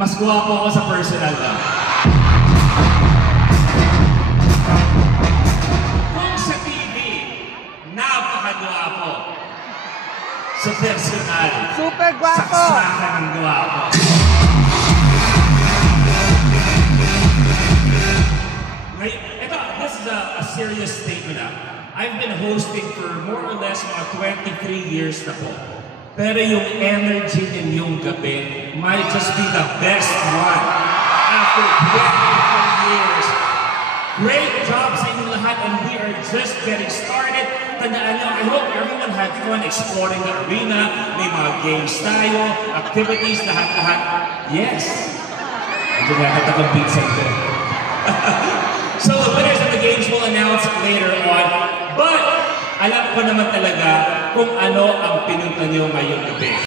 Mas guwapo ako sa personal lang. Kung sa TV, napakagwapo. Sa personal, super guwapo. saksakan ng guwapo. Ito, this is a serious statement. I've been hosting for more or less mga 23 years na po. Pero yung energy ninyong gabi might just be the best one after 24 years. Great job sa inyong lahat, and we are just getting started. Tandaan nyo, I hope everyone had fun exploring the arena. May mga games tayo, activities, lahat-lahat. Yes! Medyo lahat akong pizza ito. So the winners of the games will announce later on. But alam ko naman talaga kung ano ang pinunta nyo ngayong gabi.